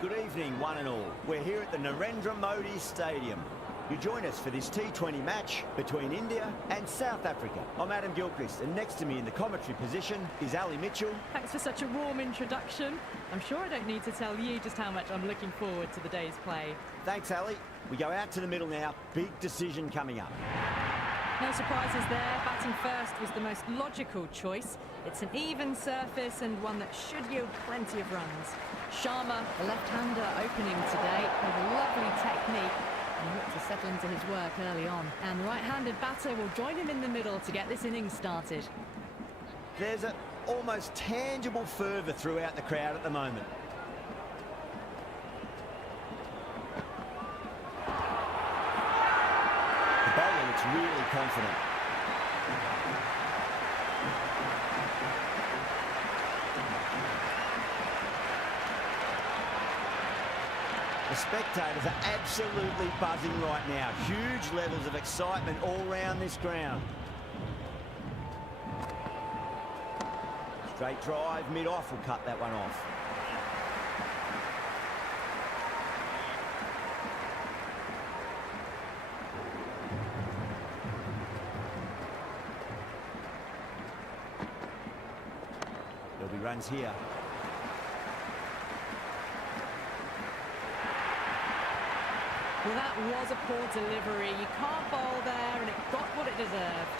Good evening, one and all. We're here at the Narendra Modi Stadium. You join us for this T20 match between India and South Africa. I'm Adam Gilchrist, and next to me in the commentary position is Ali Mitchell. Thanks for such a warm introduction. I'm sure I don't need to tell you just how much I'm looking forward to the day's play. Thanks, Ali. We go out to the middle now. Big decision coming up. No surprises there. Batting first was the most logical choice. It's an even surface and one that should yield plenty of runs. Sharma, the left-hander, opening today with a lovely technique and looked to settle into his work early on. And the right-handed batter will join him in the middle to get this innings started. There's an almost tangible fervour throughout the crowd at the moment. The bowler looks really confident. The spectators are absolutely buzzing right now. Huge levels of excitement all around this ground. Straight drive, mid-off will cut that one off. There'll be runs here. Well, that was a poor delivery. You can't bowl there, and it got what it deserved.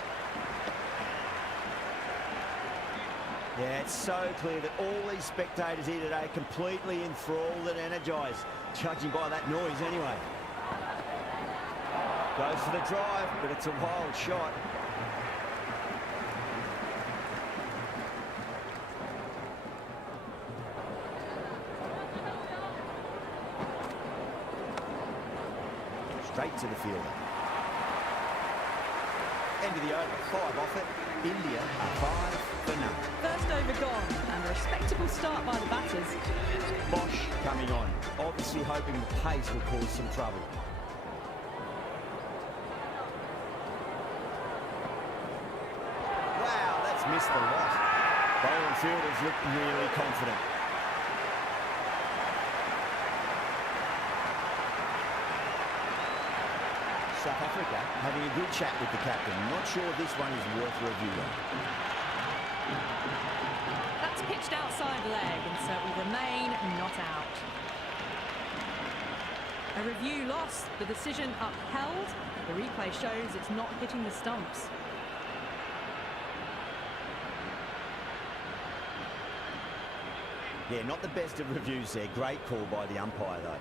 Yeah, it's so clear that all these spectators here today are completely enthralled and energised, judging by that noise anyway. Goes for the drive, but it's a wild shot. Straight to the fielder. End of the over, 5 off it. India are 5 for none. First over gone, and a respectable start by the batters. Bosch coming on, obviously hoping the pace will cause some trouble. Wow, that's missed the lot. Bowling fielders look really confident. South Africa having a good chat with the captain. Not sure this one is worth reviewing. That's pitched outside leg, and so we remain not out. A review lost, the decision upheld. The replay shows it's not hitting the stumps. Yeah, not the best of reviews there. Great call by the umpire, though.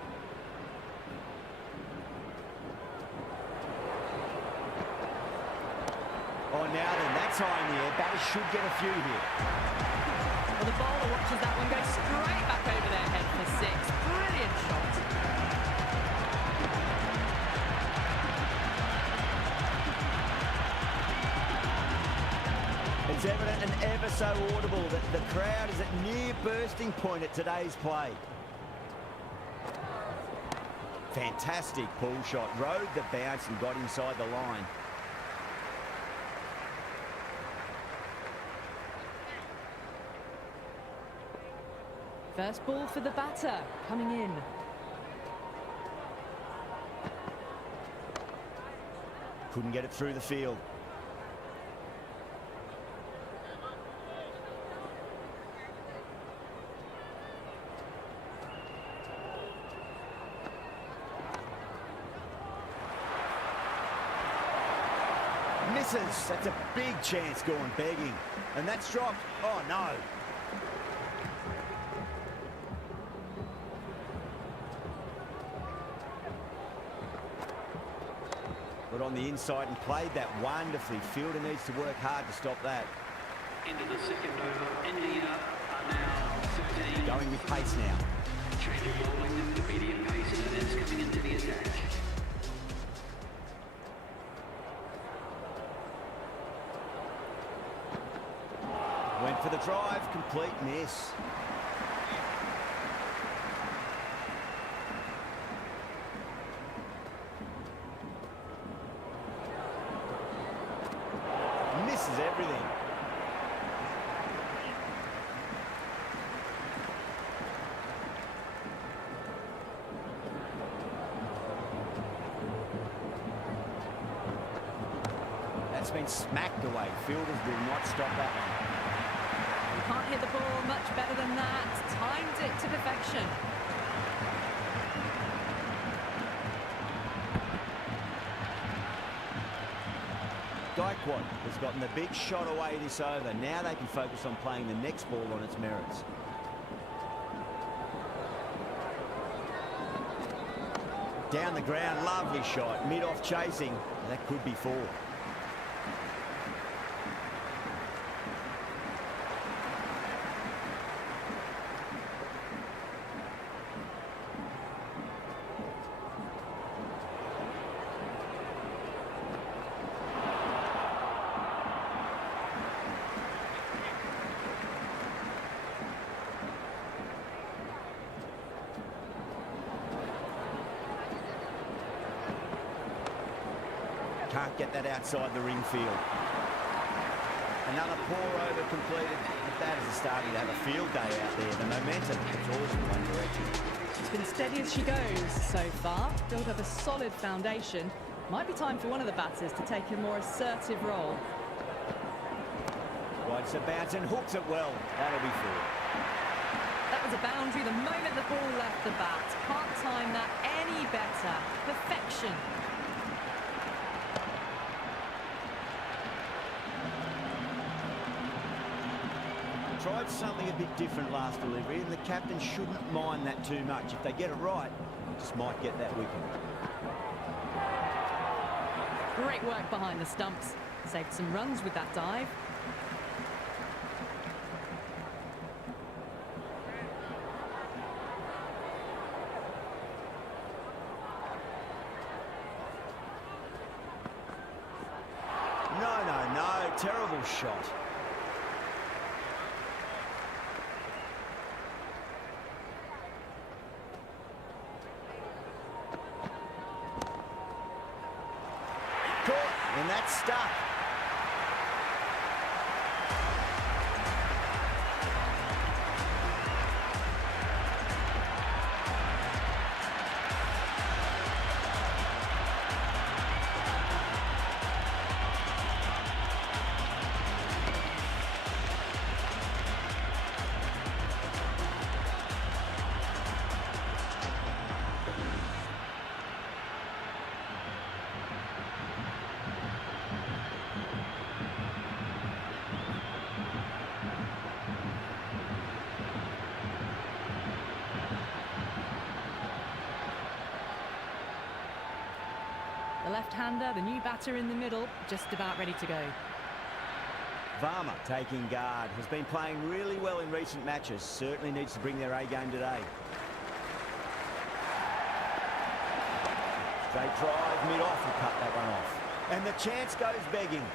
Oh, now then, that's high in the air. Batters should get a few here. Well, the bowler watches that one go straight back over their head for 6. Brilliant shot. It's evident and ever so audible that the crowd is at near bursting point at today's play. Fantastic pull shot. Rode the bounce and got inside the line. First ball for the batter, coming in. Couldn't get it through the field. Misses. That's a big chance going begging. And that's dropped. Oh, no. Got on the inside and played that wonderfully. Fielder needs to work hard to stop that. Into the second over, India are now 13. Going with pace now. Change of bowling to medium pace and then it's coming into the attack. Went for the drive, complete miss. Misses everything. It's been smacked away. Fielders will not stop that one. You can't hit the ball much better than that. Timed it to perfection. Daiquan has gotten the big shot away this over. Now they can focus on playing the next ball on its merits. Down the ground, lovely shot. Mid-off chasing. That could be 4. Can't get that outside the ring field. Another pour over completed. The batters are starting to have a field day out there. The momentum is all in one direction. She's been steady as she goes so far. Built up a solid foundation. Might be time for one of the batters to take a more assertive role. Rides the bounce and hooks it well. That'll be 4. That was a boundary the moment the ball left the bat. Can't time that any better. Perfection. Tried something a bit different last delivery, and the captain shouldn't mind that too much. If they get it right, just might get that wicket. Great work behind the stumps. Saved some runs with that dive. No, terrible shot. Caught, and that's stuck. The left-hander, the new batter in the middle, just about ready to go. Varma taking guard. Has been playing really well in recent matches. Certainly needs to bring their A game today. Straight drive, mid-off, and cut that one off. And the chance goes begging.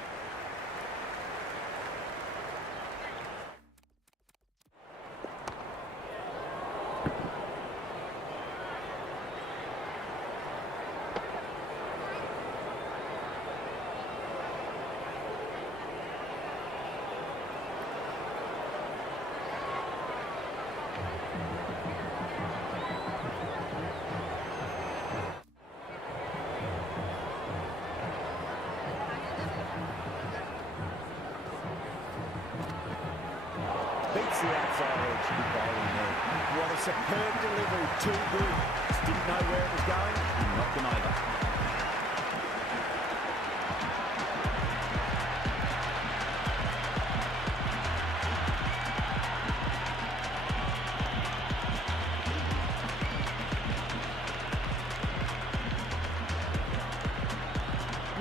Beats the outside edge to be bowling there. What a superb delivery, too good. Just didn't know where it was going and knocked him over.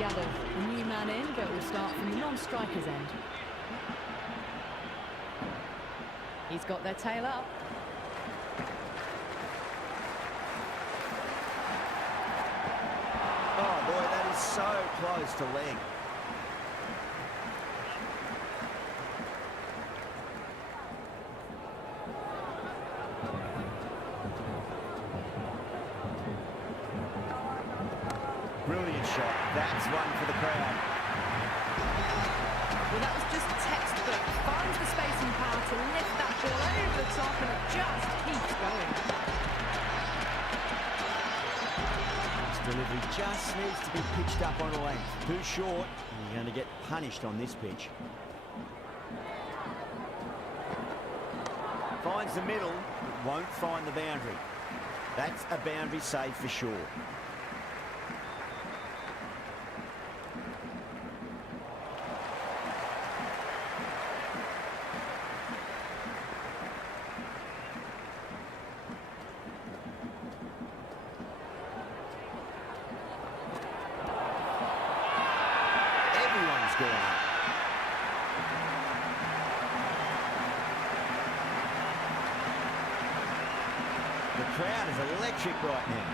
Yadav, the new man in, but will start from the non-striker's end. He's got their tail up. Oh boy, that is so close to leg. Brilliant shot. That's one for the crowd. Well, that was just textbook. Finds the space and power to lift that ball over the top, and it just keeps going. Still delivery just needs to be pitched up on a length. Too short, and you're going to get punished on this pitch. Finds the middle, but won't find the boundary. That's a boundary save for sure. Everyone's gone up. The crowd is electric right now.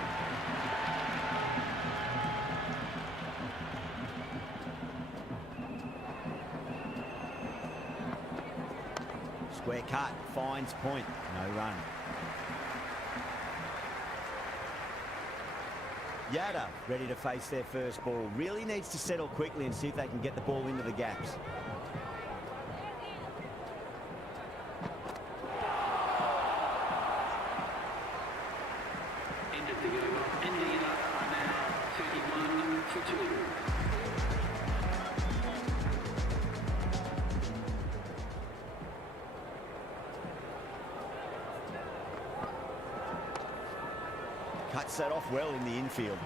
Square cut, finds point, no run. Yada, ready to face their first ball. Really needs to settle quickly and see if they can get the ball into the gaps. End of the over. India are now 31 for 2. Cuts that off well in the infield.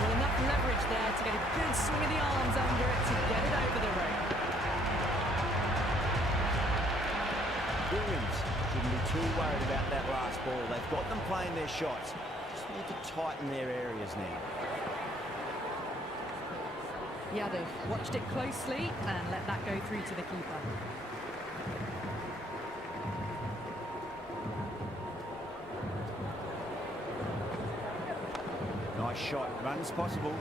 Well, enough leverage there to get a good swing of the arms under it to get it over the rope. Williams shouldn't be too worried about that last ball. They've got them playing their shots. Just need to tighten their areas now. Yadav watched it closely and let that go through to the keeper. Nice shot, runs possible.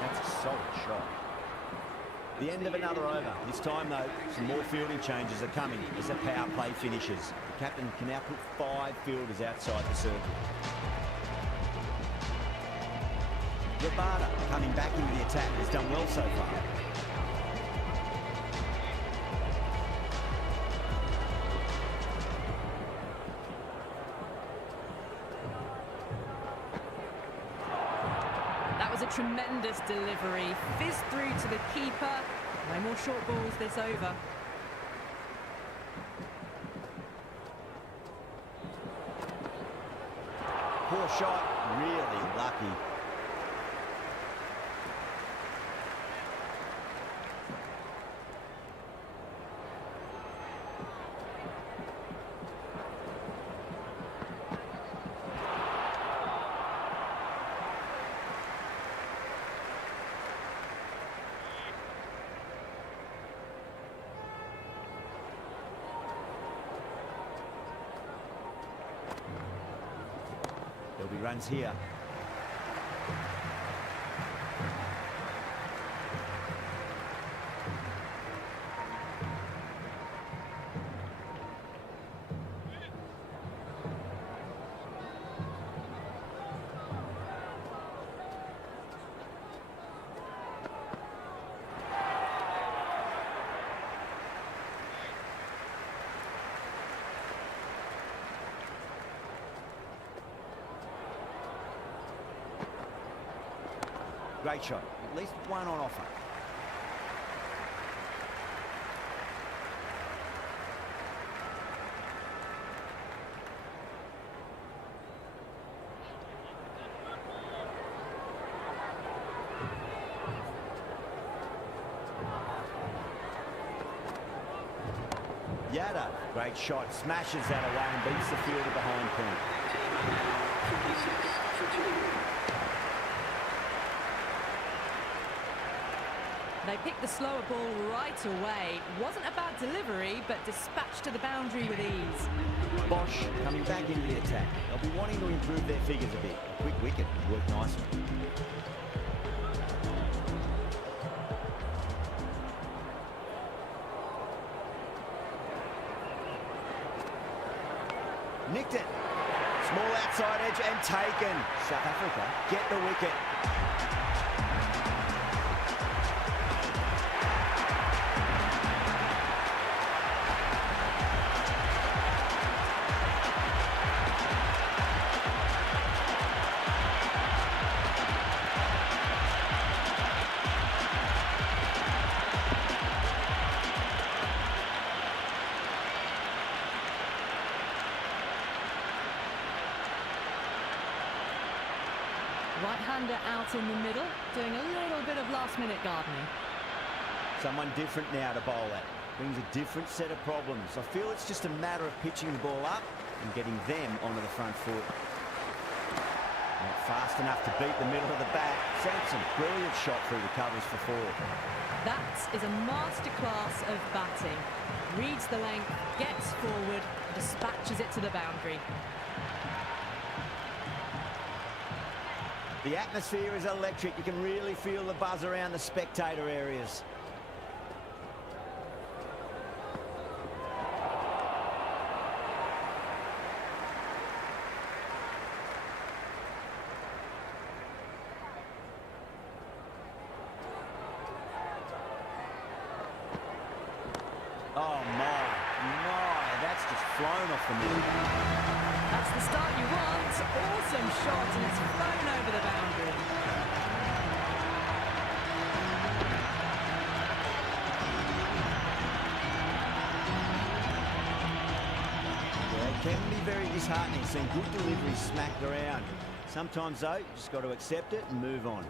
That's a solid shot. The end of another over. This time, though, some more fielding changes are coming as the power play finishes. The captain can now put 5 fielders outside the circle. Rabada coming back into the attack has done well so far. That was a tremendous delivery. Fizzed through to the keeper. No more short balls this over. Poor shot, really lucky. There'll be runs here. Great shot. At least one on offer. Great shot, smashes that away and beats the fielder behind point. Team are now 56 for 2. They picked the slower ball right away. Wasn't a bad delivery, but dispatched to the boundary with ease. Bosch coming back into the attack. They'll be wanting to improve their figures a bit. A quick wicket worked nicely. Nicked it. Small outside edge and taken. South Africa get the wicket. Right-hander out in the middle, doing a little bit of last-minute gardening. Someone different now to bowl at. Brings a different set of problems. I feel it's just a matter of pitching the ball up and getting them onto the front foot. Not fast enough to beat the middle of the bat. Sampson, brilliant shot through the covers for 4. That is a masterclass of batting. Reads the length, gets forward, dispatches it to the boundary. The atmosphere is electric. You can really feel the buzz around the spectator areas. Oh my, that's just flown off the middle. That's the start you want. Awesome shot, and it's flown over the boundary. Yeah, it can be very disheartening seeing good deliveries smacked around. Sometimes, though, you just got to accept it and move on.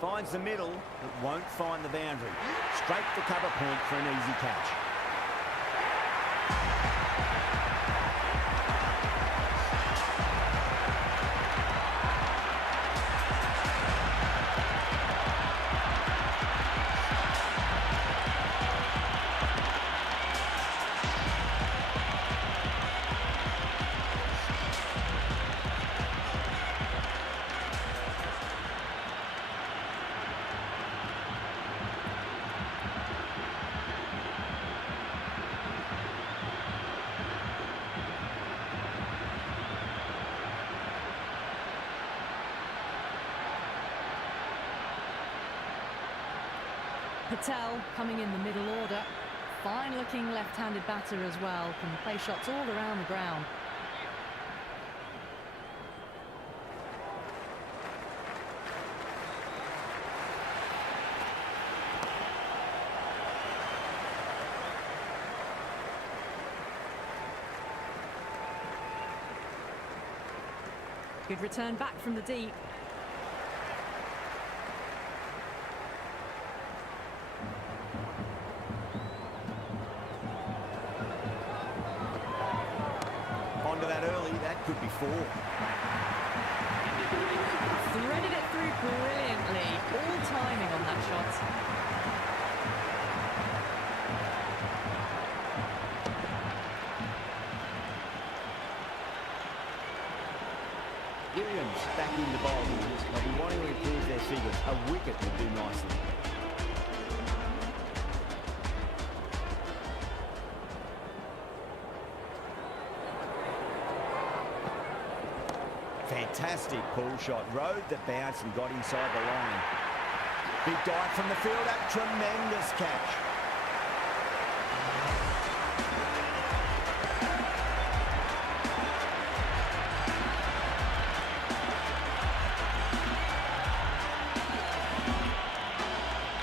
Finds the middle, but won't find the boundary. Straight to cover point for an easy catch. Patel coming in the middle order. Fine-looking left-handed batter as well. Can play shots all around the ground. Good return back from the deep. Onto that early, that could be 4. Threaded it through brilliantly. All timing on that shot. Williams back in the bowl. They'll be wanting to improve their figures. A wicket would do nicely. Fantastic pull shot. Rode the bounce and got inside the line. Big dive from the fielder. Tremendous catch.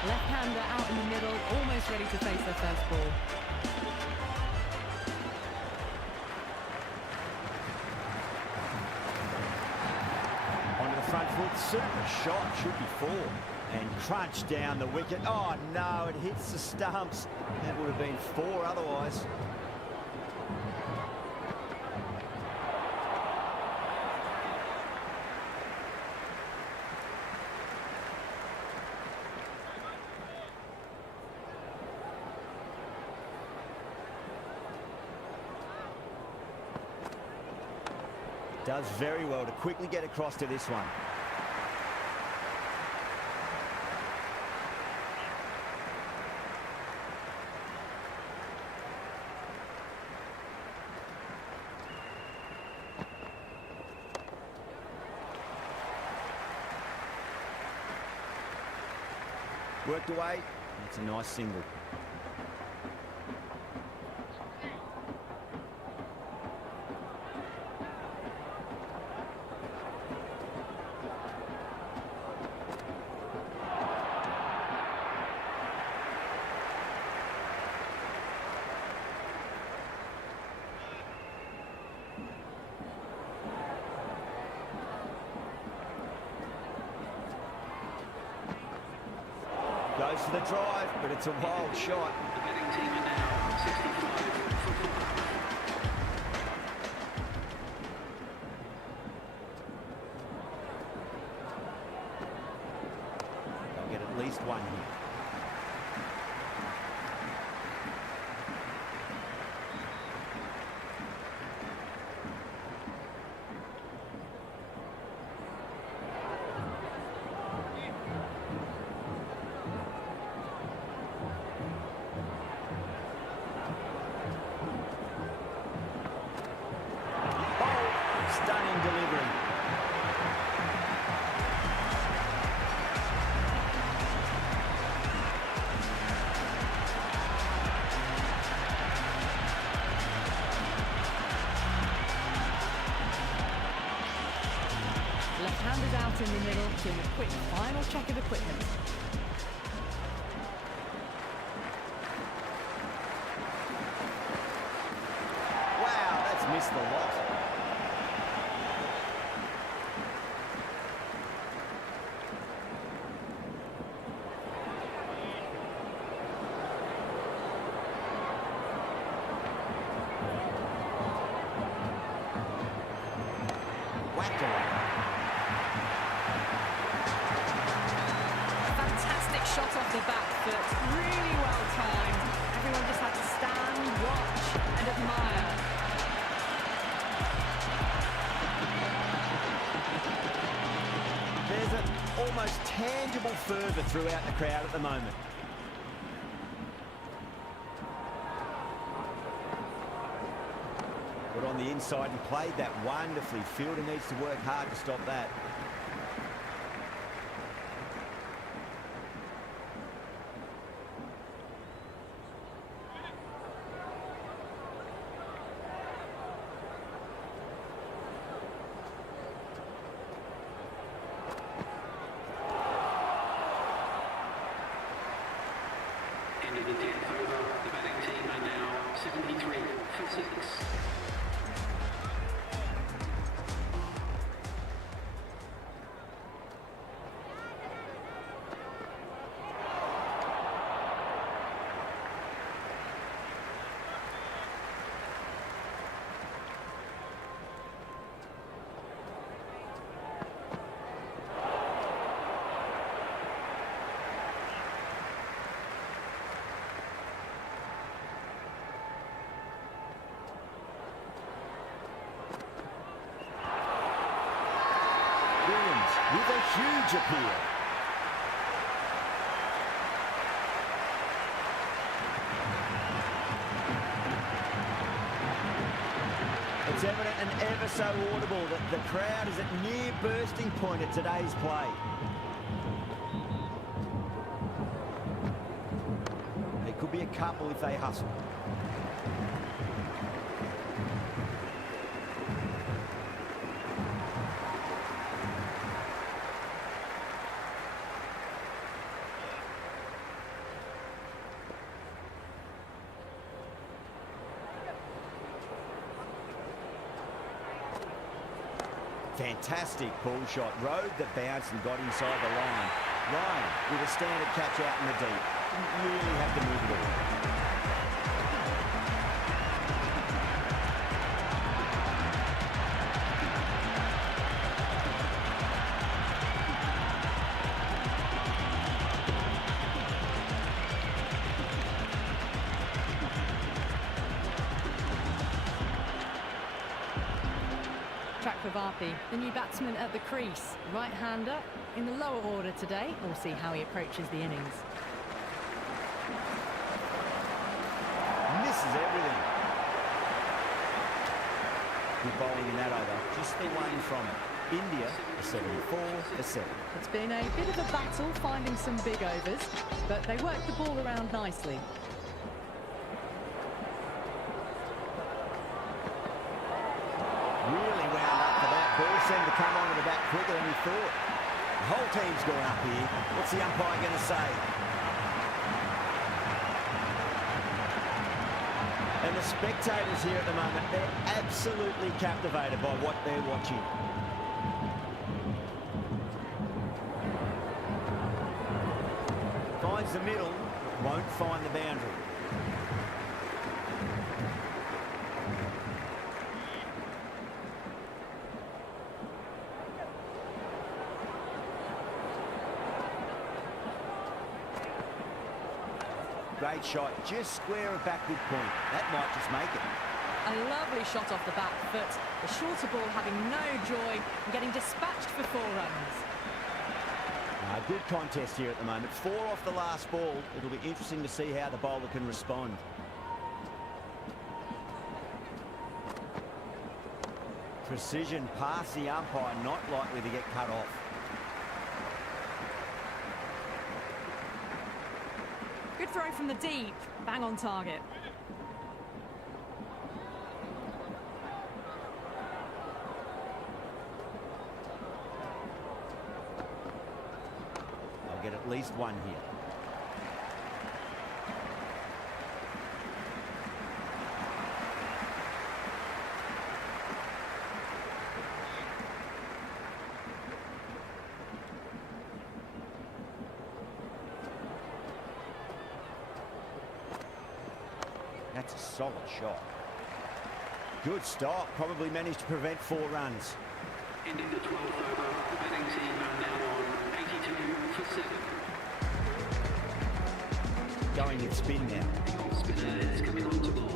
Left-hander out in the middle, almost ready to face their first ball. Onto the front foot, super shot, should be 4. And crunch down the wicket. Oh, no, it hits the stumps. That would have been 4 otherwise. Does very well to quickly get across to this one. Worked away. It's a nice single. Goes for the drive, but it's a wild shot. The batting team are now 65 for 5. They'll get at least one here. Stunning delivery. Left-handers out in the middle, doing a quick final check of equipment. Wow, that's missed the lot. Whacked away. Fantastic shot off the back foot, really well timed. Everyone just had to stand, watch and admire. There's an almost tangible fervour throughout the crowd at the moment. Got on the inside and played that wonderfully. Fielder needs to work hard to stop that. End of the 10th over. The batting team are now 73 for 6. Williams with a huge appeal. It's evident and ever so audible that the crowd is at near bursting point at today's play. There could be a couple if they hustle. Fantastic pull shot. Rode the bounce and got inside the line. Ryan with a standard catch out in the deep. Didn't really have to move it all. Vapi, the new batsman at the crease, right-hander in the lower order today. We'll see how he approaches the innings. Misses everything. Good bowling in that over, just the one from it. India are 74 for 7. It's been a bit of a battle finding some big overs, but they worked the ball around nicely. Ball seemed to come onto the bat quicker than we thought. The whole team's going up here. What's the umpire going to say? And the spectators here at the moment, they're absolutely captivated by what they're watching. Finds the middle, won't find the boundary. Great shot, just square of backward point. That might just make it. A lovely shot off the back foot. The shorter ball having no joy and getting dispatched for 4 runs. A good contest here at the moment. 4 off the last ball. It'll be interesting to see how the bowler can respond. Precision past the umpire, not likely to get cut off. Good throw from the deep, bang on target. They'll get at least one here. That's a solid shot. Good stop. Probably managed to prevent 4 runs. Ending the 12th over, the batting team are now on 82 for 7. Going in spin now. The off spinner is coming on to ball.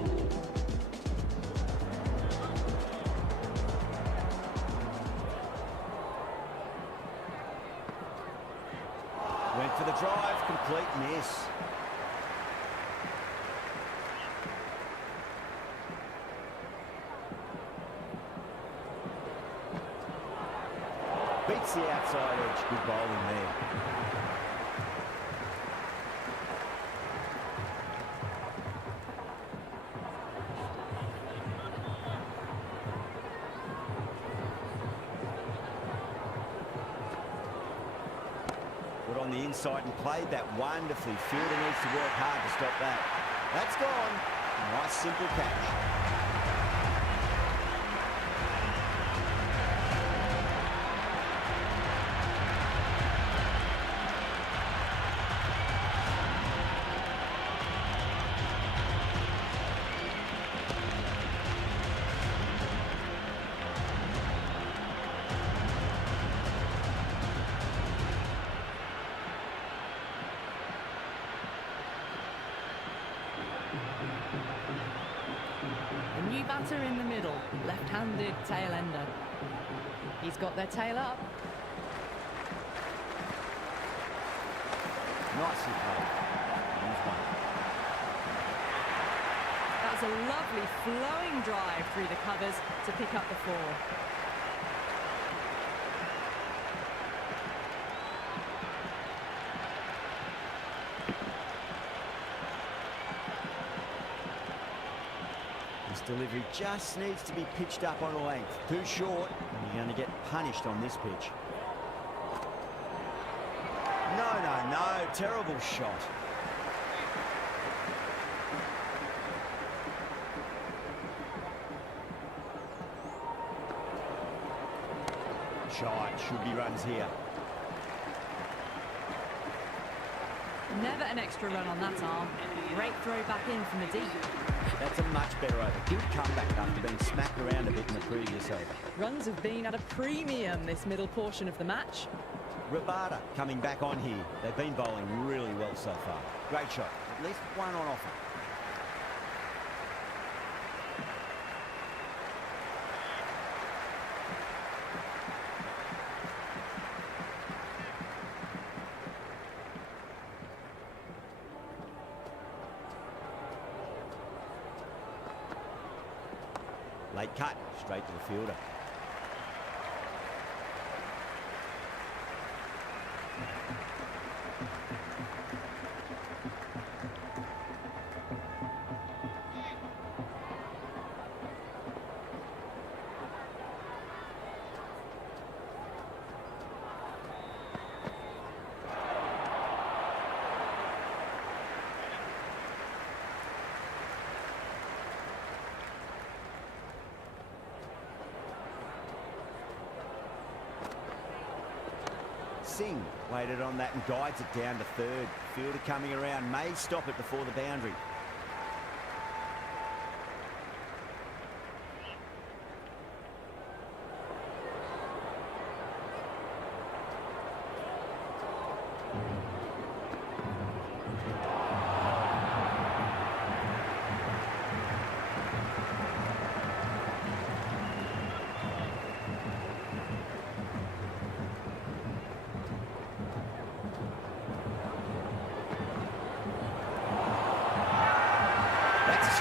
Went for the drive. Complete miss. Beats the outside edge. Good bowling there. Put on the inside and played that wonderfully. Fielder needs to work hard to stop that. That's gone. Nice simple catch. A new batter in the middle, left-handed tail ender. He's got their tail up. Nicely played. That's a lovely flowing drive through the covers to pick up the 4. This delivery just needs to be pitched up on a length. Too short, and you're going to get punished on this pitch. No, terrible shot. Shot, should be runs here. Never an extra run on that arm. Great throw back in from the deep. That's a much better over. Good comeback after being smacked around a bit in the previous over. Runs have been at a premium this middle portion of the match. Rabada coming back on here. They've been bowling really well so far. Great shot. At least one on offer. Late cut, straight to the fielder. Singh waited on that and guides it down to third. Fielder coming around, may stop it before the boundary.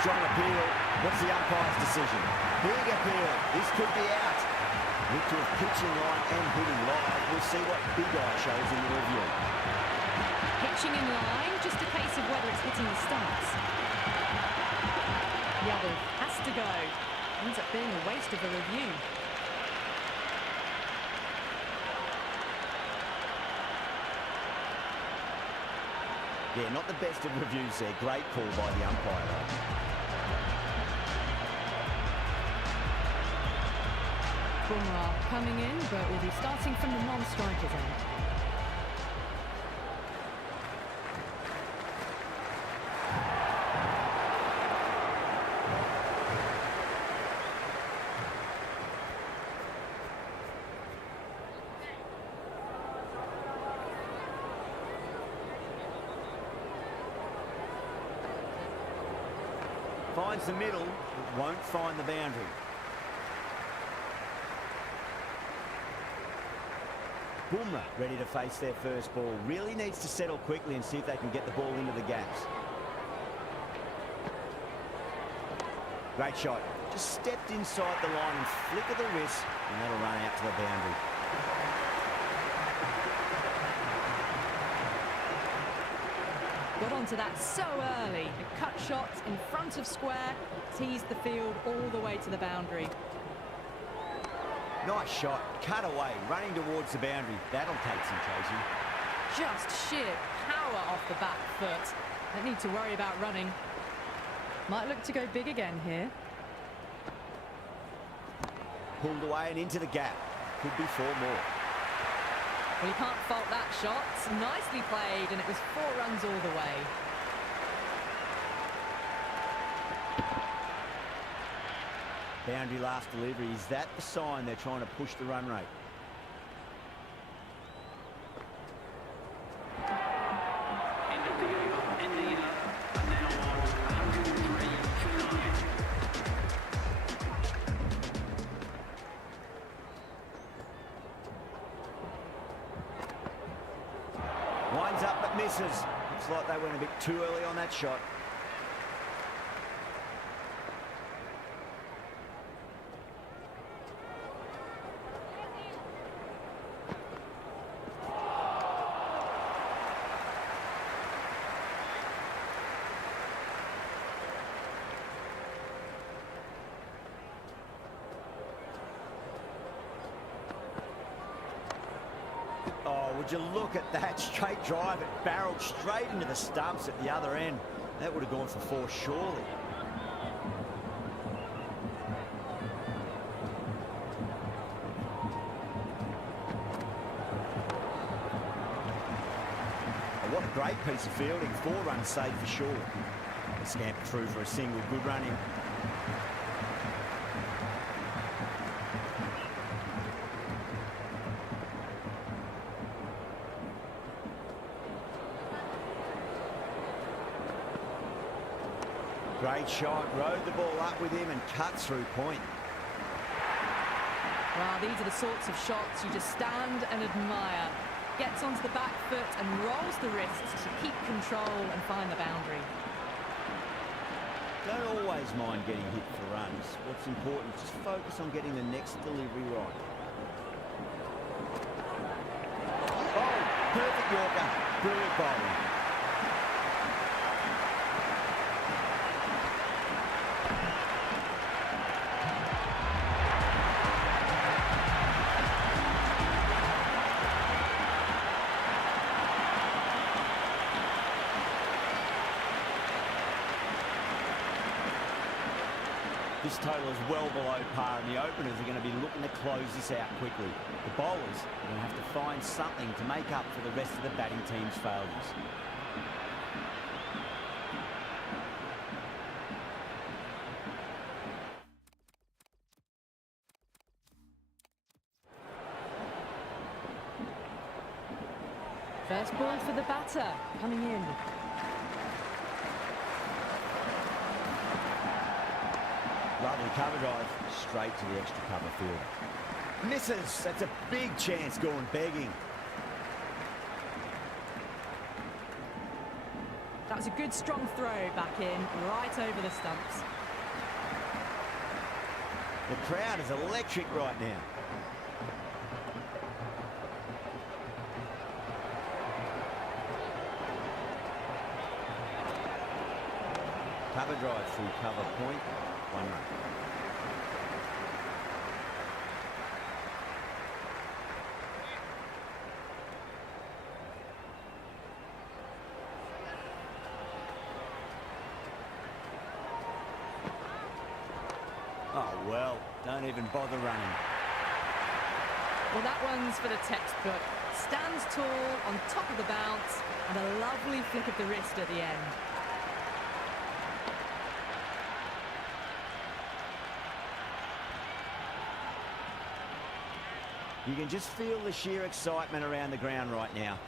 Strong appeal. What's the umpire's decision? Big appeal. This could be out. Look to have pitching line and hitting live. We'll see what Big Eye shows in the review. Pitching in line, just a case of whether it's hitting the stumps. The other has to go. Ends up being a waste of a review. Yeah, not the best of reviews there. Great call by the umpire, though. Bumrah coming in, but will be starting from the non-strikers end. Finds the middle, but won't find the boundary. Bumrah ready to face their first ball. Really needs to settle quickly and see if they can get the ball into the gaps. Great shot. Just stepped inside the line and flick of the wrist, and that'll run out to the boundary. Got onto that so early. A cut shot in front of square, teased the field all the way to the boundary. Nice shot, cut away, running towards the boundary. That'll take some chasing. Just sheer power off the back foot. Don't need to worry about running. Might look to go big again here. Pulled away and into the gap. Could be 4 more. Well, you can't fault that shot. Nicely played, and it was 4 runs all the way. Boundary last delivery. Is that the sign they're trying to push the run rate? End of the over. India are now on 103 for 9. Winds up but misses. Looks like they went a bit too early on that shot. Oh, would you look at that straight drive? It barreled straight into the stumps at the other end. That would have gone for 4 surely. Oh, what a great piece of fielding. 4 runs saved for sure. They scampered through for a single. Good running. Great shot, rode the ball up with him and cut through point. Well, these are the sorts of shots you just stand and admire. Gets onto the back foot and rolls the wrists to keep control and find the boundary. Don't always mind getting hit for runs. What's important is just focus on getting the next delivery right. Oh, perfect Yorker. Brilliant bowling. This total is well below par, and the openers are going to be looking to close this out quickly. The bowlers are going to have to find something to make up for the rest of the batting team's failures. First ball for the batter, coming in. Lovely cover drive, straight to the extra cover field. Misses, that's a big chance going begging. That was a good strong throw back in, right over the stumps. The crowd is electric right now. Cover drive through cover point, 1 run. Oh well, don't even bother running. Well, that one's for the textbook. Stands tall, on top of the bounce, and a lovely flick of the wrist at the end. You can just feel the sheer excitement around the ground right now.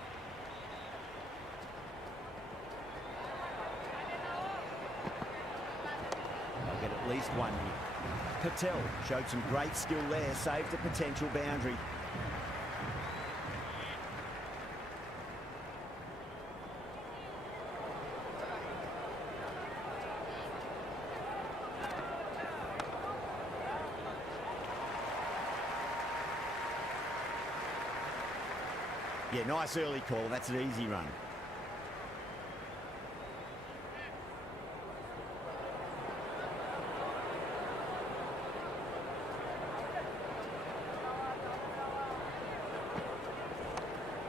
They'll get at least 1 here. Patel showed some great skill there, saved a potential boundary. Yeah, nice early call. That's an easy run.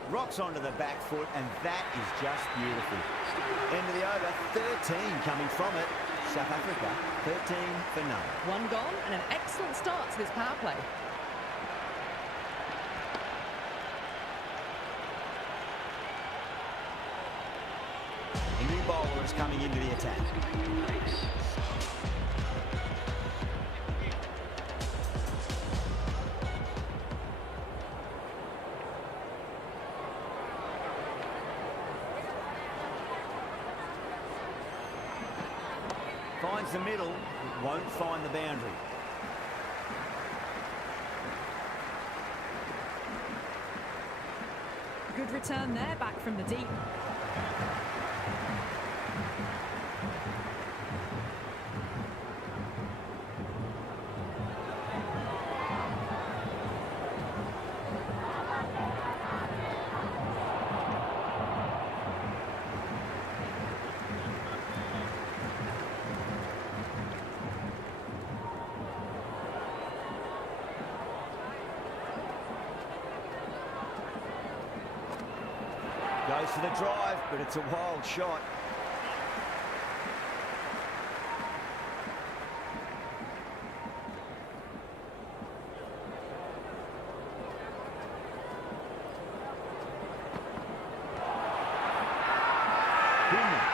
Rocks onto the back foot, and that is just beautiful. End of the over, 13 coming from it. South Africa, 13 for none. 1 gone, and an excellent start to this power play. A new bowler is coming into the attack. Finds the middle, but won't find the boundary. Good return there, back from the deep. Goes for the drive, but it's a wild shot.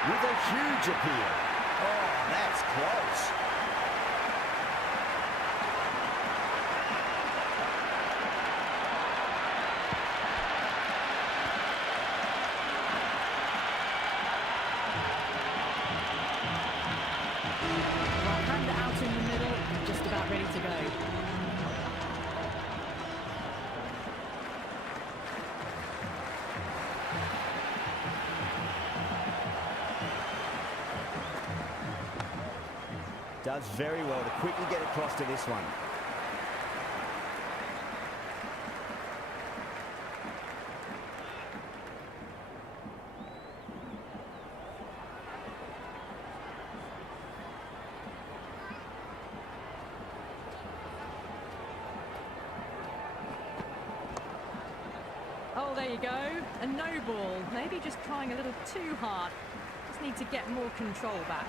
with a huge appeal. Oh, that's close. Right hander out in the middle, just about ready to go. Does very well to quickly get across to this one. Oh, there you go. A no ball. Maybe just trying a little too hard. Just need to get more control back.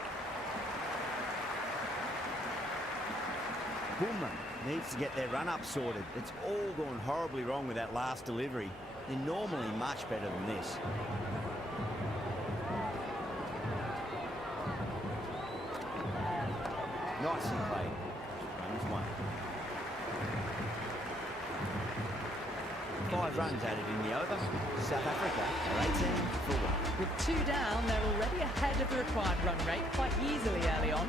Bournemouth needs to get their run-up sorted. It's all gone horribly wrong with that last delivery. They're normally much better than this. Nicely played. Runs one. 5 runs added in the over. South Africa are 18 for 1. With 2 down, they're already ahead of the required run rate quite easily early on.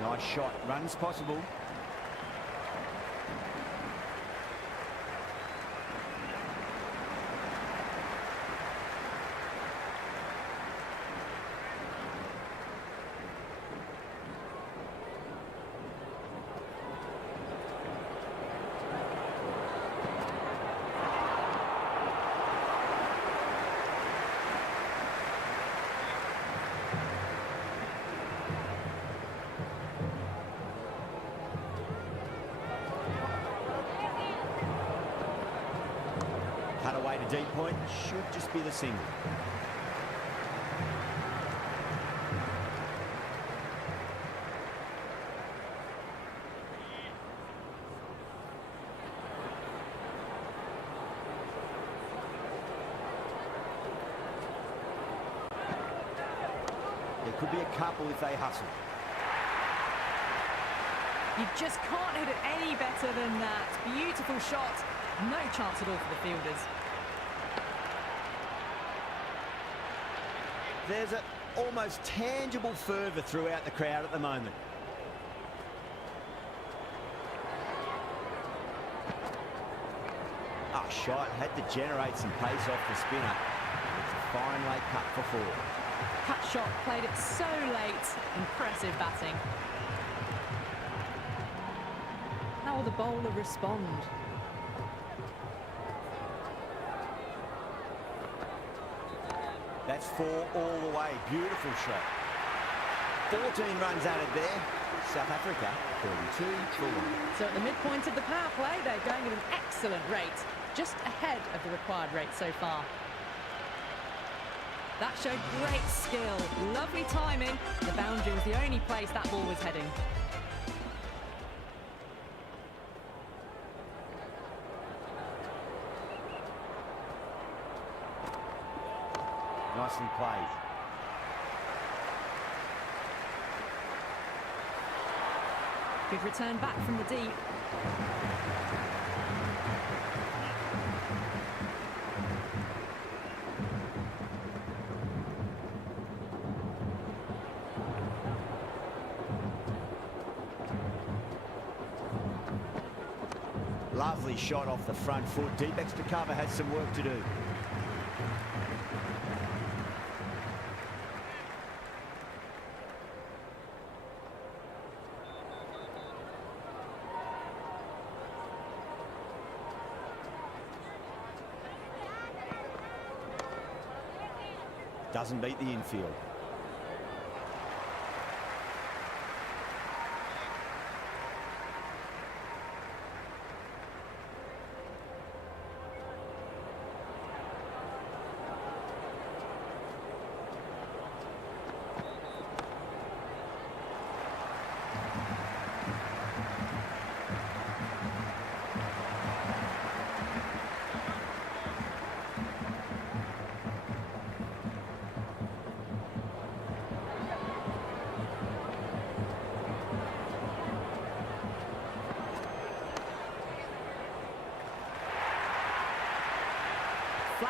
Nice shot. Runs possible. Cut away to deep point. Should just be the single. There could be a couple if they hustle. You just can't hit it any better than that. Beautiful shot. No chance at all for the fielders. There's an almost tangible fervour throughout the crowd at the moment. Ah, shot. Had to generate some pace off the spinner. It's a fine late cut for 4. Cut shot, played it so late. Impressive batting. How will the bowler respond? That's 4 all the way. Beautiful shot. 14 runs added there. South Africa, 32 for 1. So at the midpoint of the power play, they're going at an excellent rate. Just ahead of the required rate so far. That showed great skill. Lovely timing. The boundary was the only place that ball was heading. Nicely played. Good return back from the deep. Lovely shot off the front foot. Deep extra cover has some work to do. Doesn't beat the infield.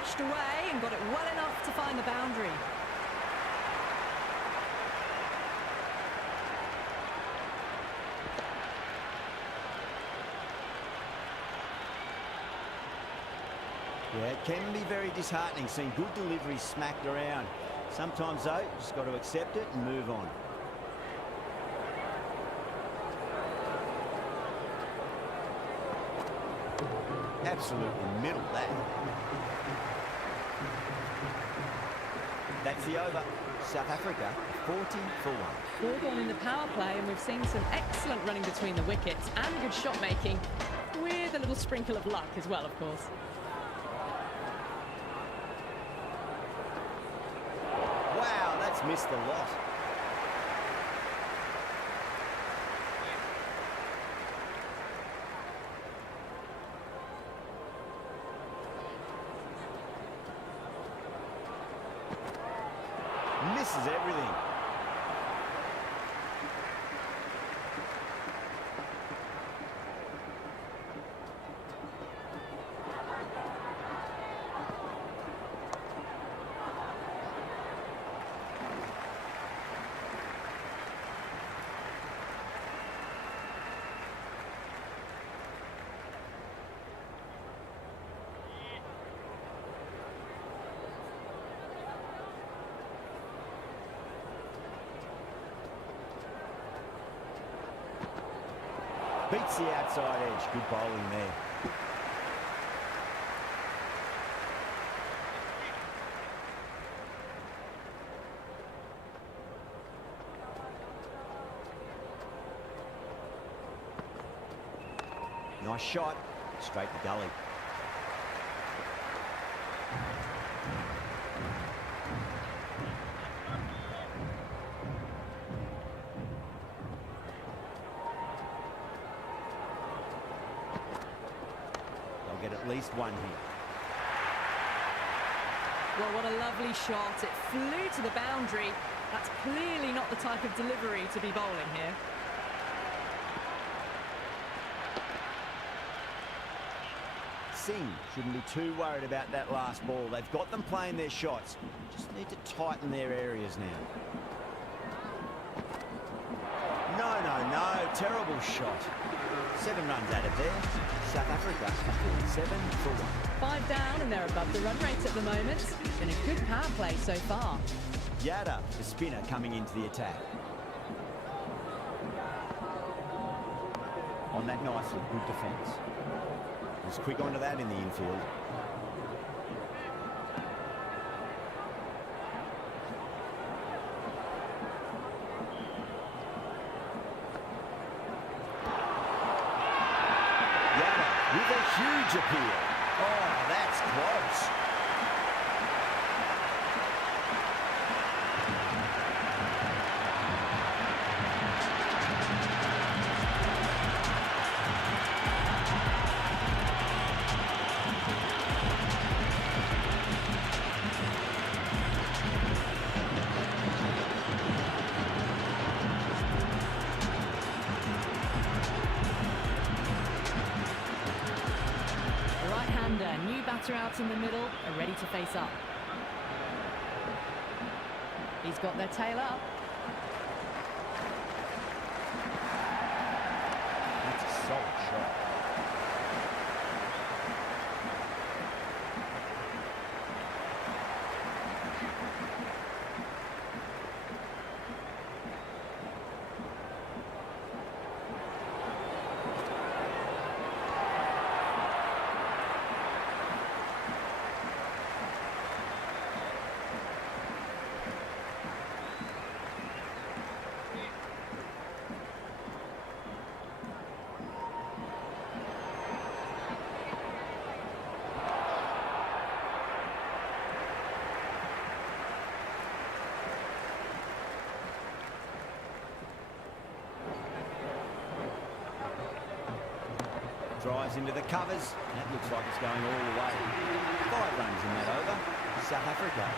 pushed away and got it well enough to find the boundary. Yeah, it can be very disheartening seeing good deliveries smacked around. Sometimes, though, you just got to accept it and move on. Absolutely middle that. That's the over. South Africa 40 for 1. 4 gone in the power play, and we've seen some excellent running between the wickets and good shot making, with a little sprinkle of luck as well, of course. Wow, that's missed a lot. Misses everything. Beats the outside edge. Good bowling there. Nice shot. Straight to gully. Get at least one here. Well, what a lovely shot. It flew to the boundary. That's clearly not the type of delivery to be bowling here. Singh shouldn't be too worried about that last ball. They've got them playing their shots. Just need to tighten their areas now. No. Terrible shot. 7 runs out of there. South Africa 7 for 1. 5 down and they're above the run rate at the moment. Been a good power play so far. Yada, the spinner, coming into the attack. On that nicely, good defence. Was quick onto that in the infield. With a huge appeal. Oh, that's close. New batter out in the middle, are ready to face up. He's got their tail up. That's a solid shot. Drives into the covers. That looks like it's going all the way. 5 runs in that over. South Africa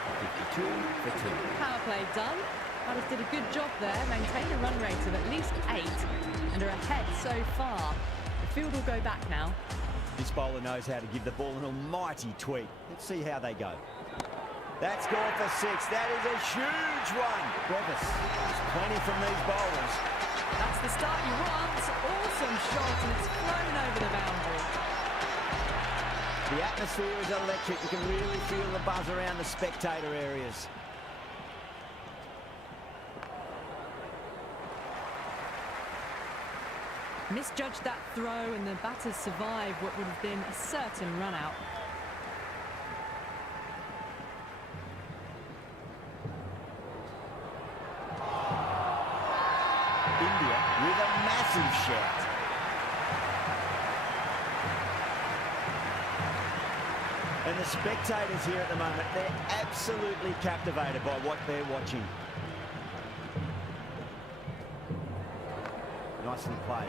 52 for 2. Power play done. Palace did a good job there, maintained a run rate of at least 8 and are ahead so far. The field will go back now. This bowler knows how to give the ball an almighty tweak. Let's see how they go. That's gone for 6. That is a huge one. Brevis, there's plenty from these bowlers. That's the start you want. Awesome shot, and it's flown over the boundary. The atmosphere is electric. You can really feel the buzz around the spectator areas. Misjudged that throw, and the batters survived what would have been a certain run-out. India with a massive shout. And the spectators here at the moment, they're absolutely captivated by what they're watching. Nicely played.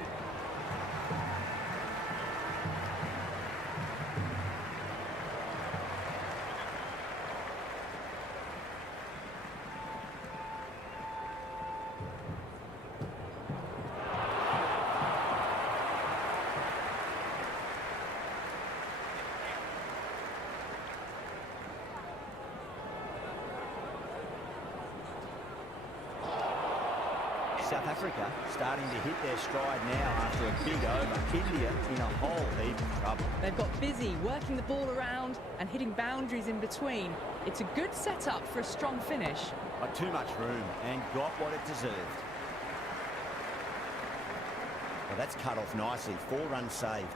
South Africa starting to hit their stride now after a big over. India in a whole heap of trouble. They've got busy working the ball around and hitting boundaries in between. It's a good setup for a strong finish. Got too much room and got what it deserved. Well, that's cut off nicely. 4 runs saved.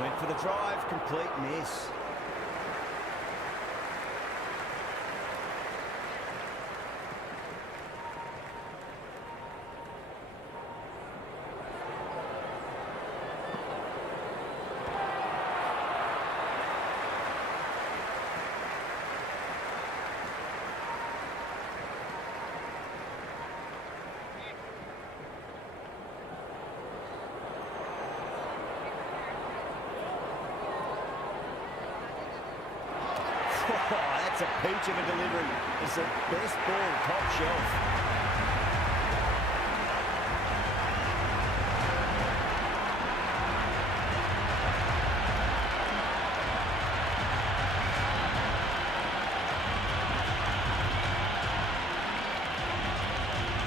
Went for the drive, complete miss. Oh, that's a peach of a delivery. It's the best ball, top shelf.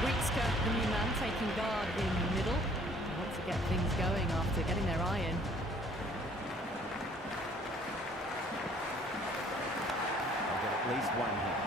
Wheatsker, the new man, taking guard in the middle. They want to get things going after getting their eye in. At least one hit.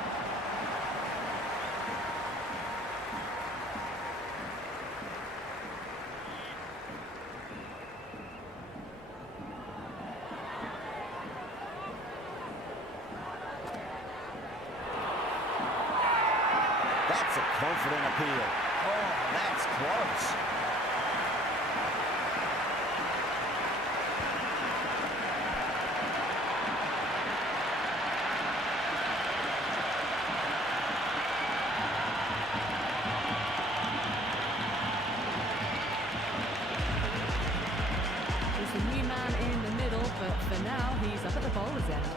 That's a confident appeal. Oh, that's close. He's the new man in the middle, but for now, he's up at the bowler's end.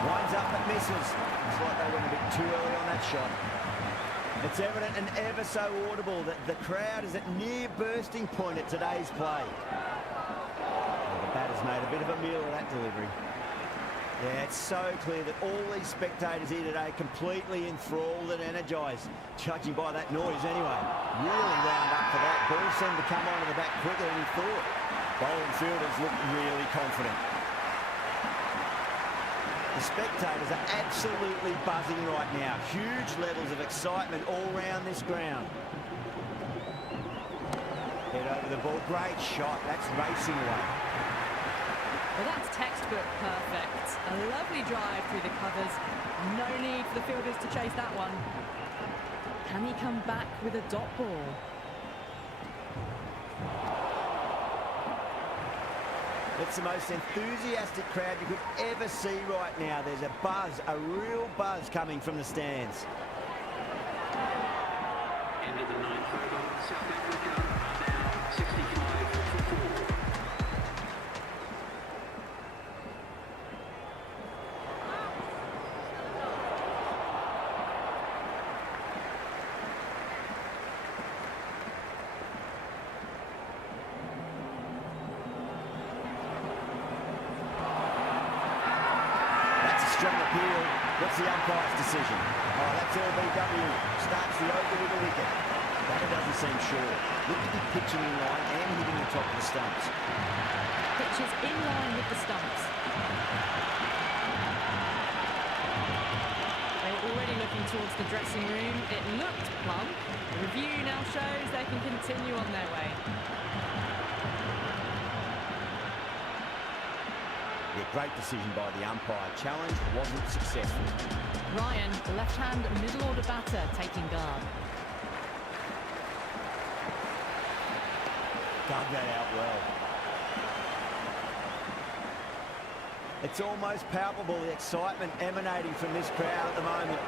Winds up but misses. Looks like they went a bit too early on that shot. It's evident and ever so audible that the crowd is at near bursting point at today's play. Well, the batter's made a bit of a meal of that delivery. Yeah, it's so clear that all these spectators here today completely enthralled and energised, judging by that noise anyway. Really wound up for that. Ball seemed to come onto the back quicker than he thought. Bowling fielders look really confident. The spectators are absolutely buzzing right now. Huge levels of excitement all round this ground. Head over the ball. Great shot. That's racing away. Well, that's textbook perfect. A lovely drive through the covers. No need for the fielders to chase that one. Can he come back with a dot ball? It's the most enthusiastic crowd you could ever see right now. There's a buzz, a real buzz coming from the stands. End of the 9th over. South Africa are now 65 for 4. What's the umpire's decision? Oh, that's LBW. Starts the over with a wicket. Batter doesn't seem sure. Looked to be pitching in line and hitting the top of the stumps. Pitches in line with the stumps. They were already looking towards the dressing room. It looked plumb. The review now shows they can continue on their way. Yeah, great decision by the umpire. Challenge wasn't successful. Ryan, the left-hand middle order batter, taking guard. Dug that out well. It's almost palpable, the excitement emanating from this crowd at the moment.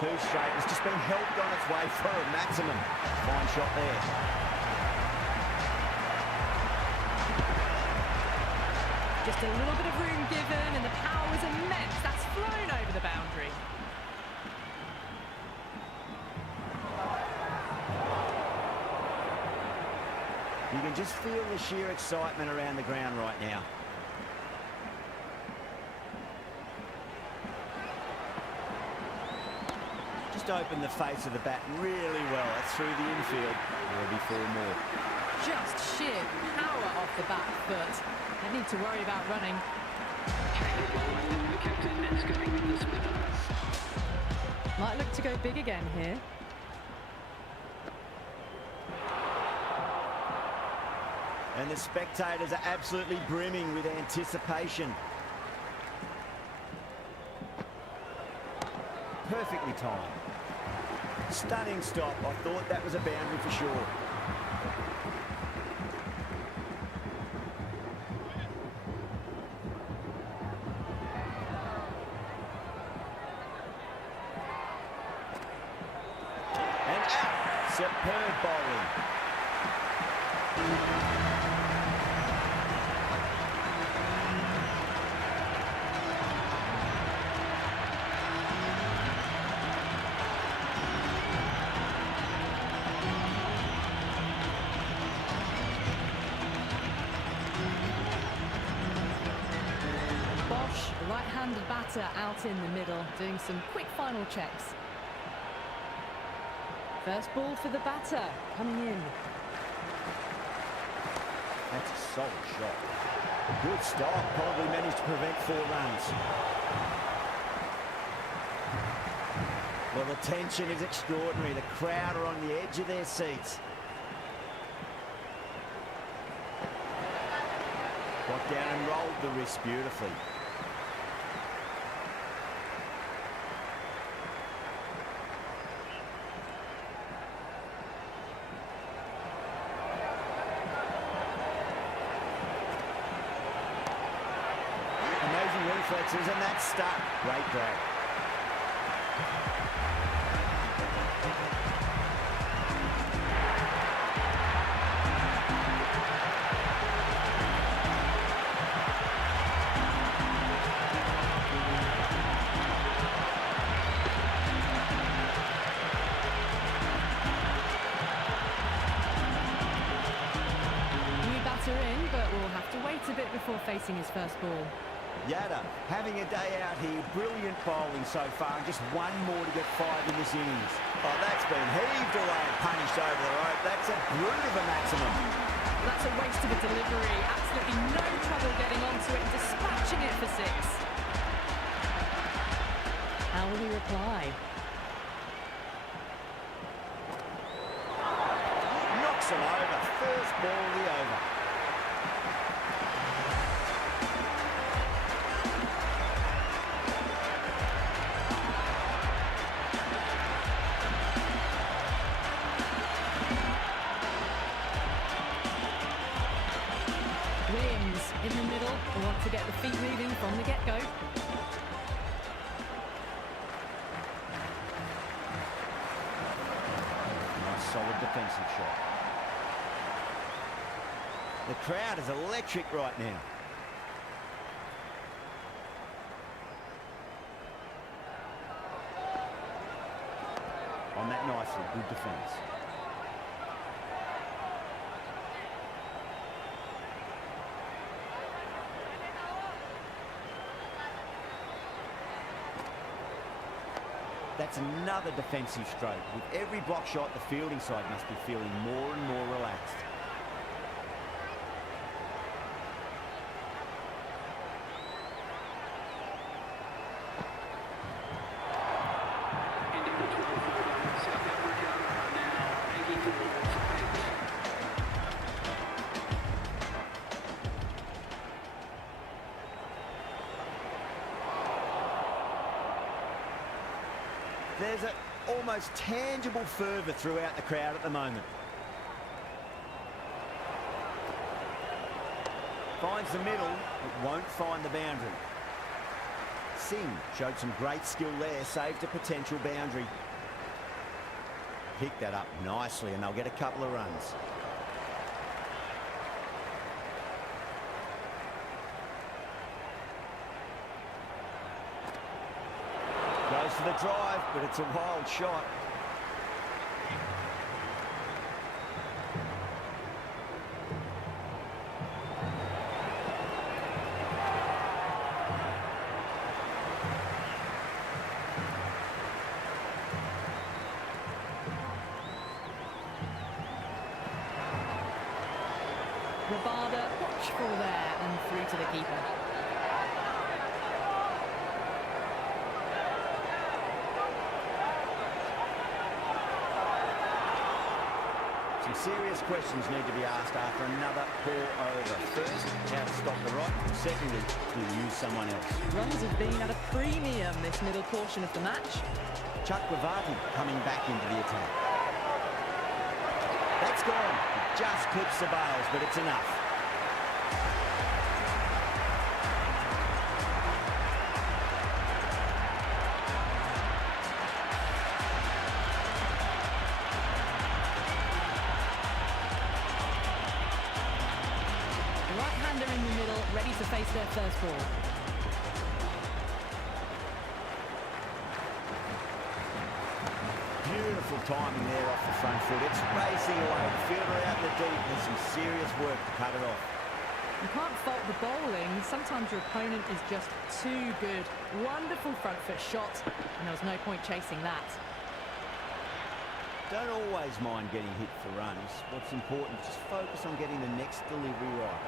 Too straight. It's just been helped on its way for a maximum. Fine shot there. Just a little bit of room given and the power was immense. That's flown over the boundary. You can just feel the sheer excitement around the ground right now. Just opened the face of the bat really well. That's through the infield. There'll be 4 more. Just sheer power off the back foot. Don't need to worry about running. The captain is going with the spinner. Might look to go big again here. And the spectators are absolutely brimming with anticipation. Perfectly timed. Stunning stop. I thought that was a boundary for sure. And out. Superb bowling. Right-handed batter out in the middle, doing some quick final checks. First ball for the batter, coming in. That's a solid shot. Good stop, probably managed to prevent 4 runs. Well, the tension is extraordinary. The crowd are on the edge of their seats. Got down and rolled the wrist beautifully. Reflexes, and that's stuck. Great grab. New batter in, but will have to wait a bit before facing his first ball. Yada, having a day out here. Brilliant bowling so far, and just 1 more to get 5 in this innings. Oh, that's been heaved away and punished over the rope. That's a brute of a maximum. That's a waste of a delivery. Absolutely no trouble getting onto it, dispatching it for 6. How will he reply? Knocks him over. First ball of the over. In the middle, we want to get the feet moving from the get-go. Nice solid defensive shot. The crowd is electric right now. On that nicely, good defence. That's another defensive stroke. With every block shot, the fielding side must be feeling more and more relaxed. End of the 12th over. South Africa are now 84 for 8. There's an almost tangible fervour throughout the crowd at the moment. Finds the middle, but won't find the boundary. Singh showed some great skill there, saved a potential boundary. Picked that up nicely and they'll get a couple of runs. Goes for the drive, but it's a wild shot. Rabada watchful there and through to the keeper. Some serious questions need to be asked after another poor over. First, how to stop the rot. Secondly, to use someone else. Runs have been at a premium this middle portion of the match. Chakravarti coming back into the attack. That's gone. It just clips the bails, but it's enough. The right-hander in the middle, ready to face their first ball. Beautiful timing there off the front foot. It's racing away. The fielder out in the deep. There's some serious work to cut it off. You can't fault the bowling. Sometimes your opponent is just too good. Wonderful front foot shot, and there was no point chasing that. Don't always mind getting hit for runs. What's important is just focus on getting the next delivery right.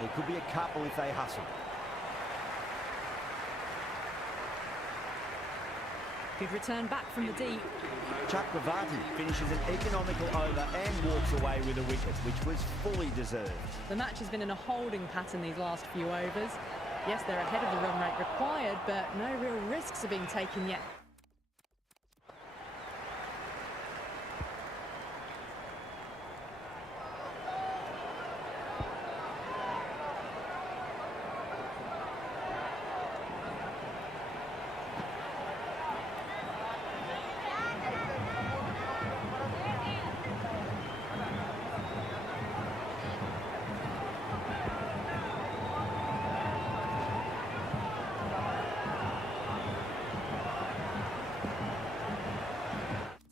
There could be a couple if they hustle. Good return back from the deep. Chakravarti finishes an economical over and walks away with a wicket, which was fully deserved. The match has been in a holding pattern these last few overs. Yes, they're ahead of the run rate required, but no real risks are being taken yet.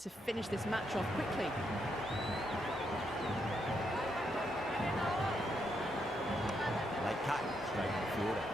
To finish this match off quickly. They cut straight to the fielder.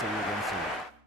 see you again soon.